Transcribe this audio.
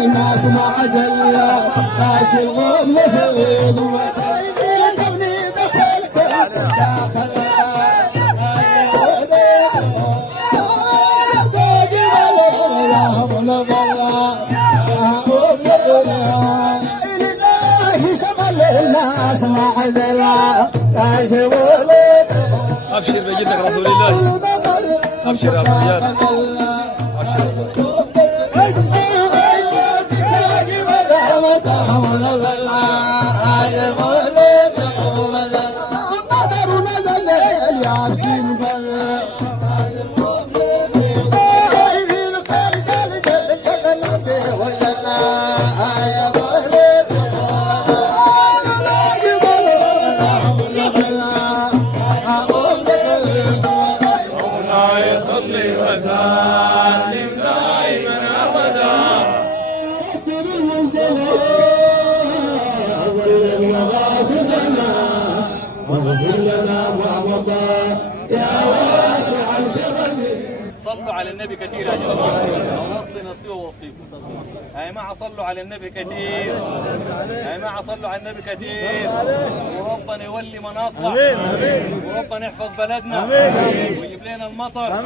الناس ما عزل عاش الغم فيض ركبني دخل داخل لله شمل الناس ما عزل عاش الغم. ابشر بجدك رسول الله، ابشر يا رجال، ابشر. واغفر لنا وعوضا يا واسع الكرم. صلوا على النبي كثير يا جماعه، نصي ووصيكم. يا جماعه صلوا على النبي كثير، يا جماعه صلوا على النبي كثير، وربنا يولي مناصبنا، وربنا يحفظ بلدنا، ويجيب لنا المطر.